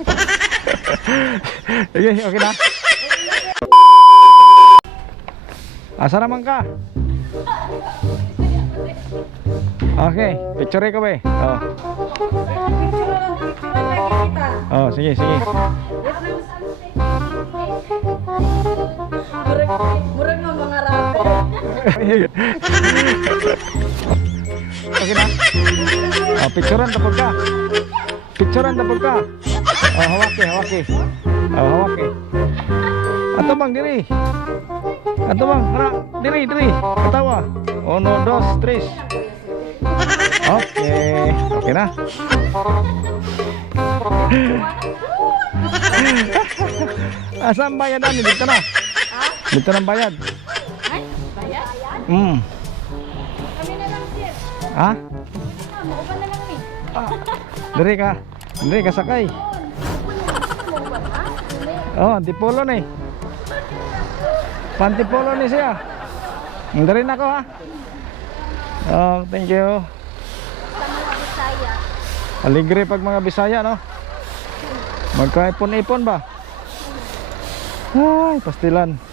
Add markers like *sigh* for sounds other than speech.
*laughs* Sige, okay na. Asa naman ka? Okay, picture ka ba eh? Oh. Oh, sige, sige. Murag nga mga rapper. okay na? Oh, picturean tapos ka. Picturean tapos ka. Oh, hawaki, hawaki. Oh, hawaki. Ato bang diri? Ato bang, hara, diri, diri. Katawa. Uno, dos, tres. Okay. Okay na. Asan bayad namin? Dito na. Dito bayad. Ay, bayad? Hmm. Kami na lang, sir. Ha? Mauban na lang, eh. Diri ka. Diri ka sakay. Oh, antipolo ni. Pantipolo ni siya. Na ako ha. Oh, thank you. Aligre pag mga Bisaya no. Magkaipon-ipon ba? Ay, pastilan.